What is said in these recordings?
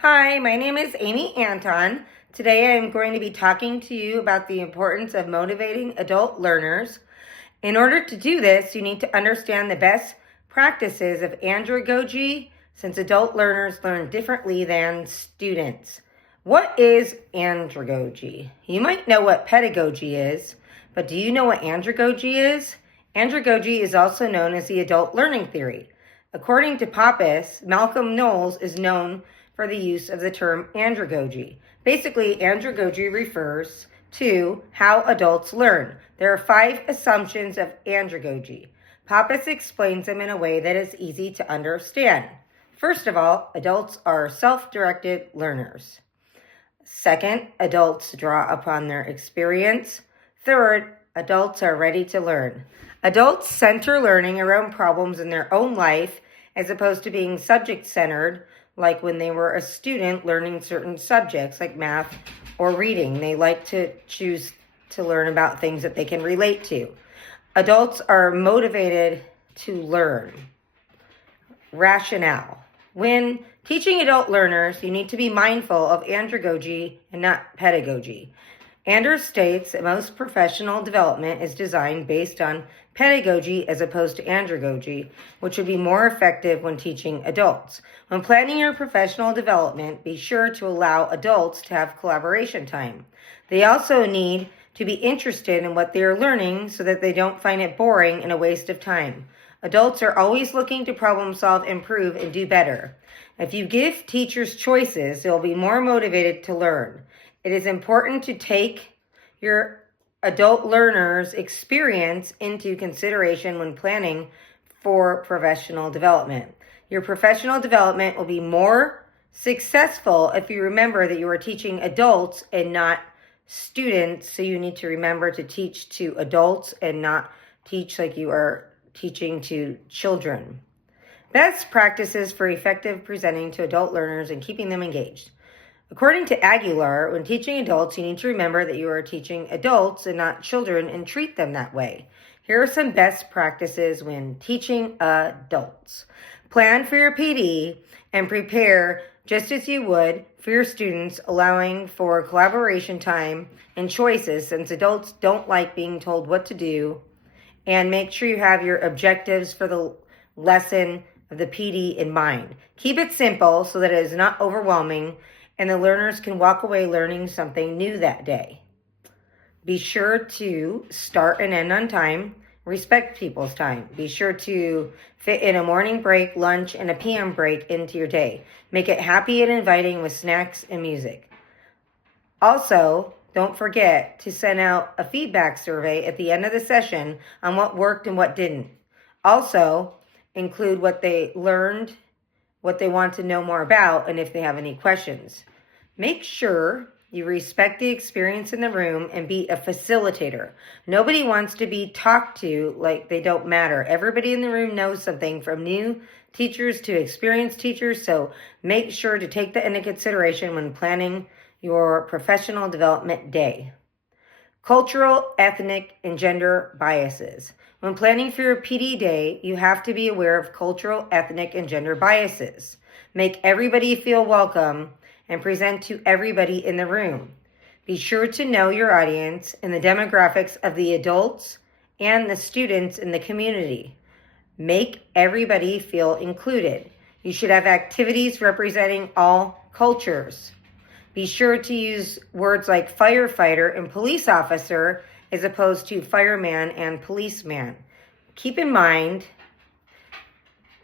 Hi, my name is Amy Anton. Today I'm going to be talking to you about the importance of motivating adult learners. In order to do this, you need to understand the best practices of andragogy, since adult learners learn differently than students. What is andragogy? You might know what pedagogy is, but do you know what andragogy is? Andragogy is also known as the adult learning theory. According to Pappas, Malcolm Knowles is known for the use of the term andragogy. Basically, andragogy refers to how adults learn. There are 5 assumptions of andragogy. Pappas explains them in a way that is easy to understand. First of all, adults are self-directed learners. Second, adults draw upon their experience. Third, adults are ready to learn. Adults center learning around problems in their own life as opposed to being subject-centered, like when they were a student learning certain subjects like math or reading. They like to choose to learn about things that they can relate to. Adults are motivated to learn. Rationale. When teaching adult learners, you need to be mindful of andragogy and not pedagogy. Anders states that most professional development is designed based on pedagogy as opposed to andragogy, which would be more effective when teaching adults. When planning your professional development, be sure to allow adults to have collaboration time. They also need to be interested in what they are learning so that they don't find it boring and a waste of time. Adults are always looking to problem solve, improve, and do better. If you give teachers choices, they'll be more motivated to learn. It is important to take your adult learners' experience into consideration when planning for professional development. Your professional development will be more successful if you remember that you are teaching adults and not students, so you need to remember to teach to adults and not teach like you are teaching to children. Best practices for effective presenting to adult learners and keeping them engaged. According to Aguilar, when teaching adults, you need to remember that you are teaching adults and not children and treat them that way. Here are some best practices when teaching adults. Plan for your PD and prepare just as you would for your students, allowing for collaboration time and choices since adults don't like being told what to do. And make sure you have your objectives for the lesson of the PD in mind. Keep it simple so that it is not overwhelming and the learners can walk away learning something new that day. Be sure to start and end on time. Respect people's time. Be sure to fit in a morning break, lunch, and a PM break into your day. Make it happy and inviting with snacks and music. Also, don't forget to send out a feedback survey at the end of the session on what worked and what didn't. Also, include what they learned, what they want to know more about, and if they have any questions. Make sure you respect the experience in the room and be a facilitator. Nobody wants to be talked to like they don't matter. Everybody in the room knows something, from new teachers to experienced teachers, so make sure to take that into consideration when planning your professional development day. Cultural, ethnic, and gender biases. When planning for your PD day, you have to be aware of cultural, ethnic, and gender biases. Make everybody feel welcome and present to everybody in the room. Be sure to know your audience and the demographics of the adults and the students in the community. Make everybody feel included. You should have activities representing all cultures. Be sure to use words like firefighter and police officer as opposed to fireman and policeman. Keep in mind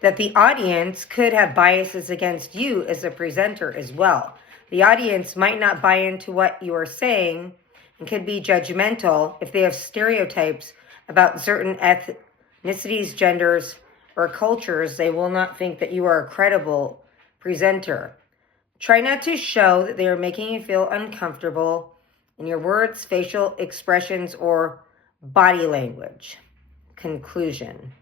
that the audience could have biases against you as a presenter as well. The audience might not buy into what you are saying and could be judgmental if they have stereotypes about certain ethnicities, genders, or cultures. They will not think that you are a credible presenter. Try not to show that they are making you feel uncomfortable in your words, facial expressions, or body language. Conclusion.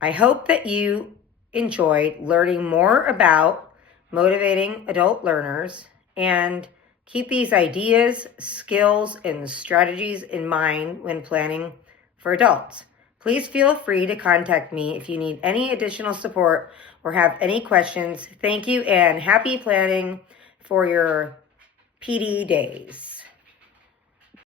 I hope that you enjoyed learning more about motivating adult learners and keep these ideas, skills, and strategies in mind when planning for adults. Please feel free to contact me if you need any additional support or have any questions. Thank you and happy planning for your PD days.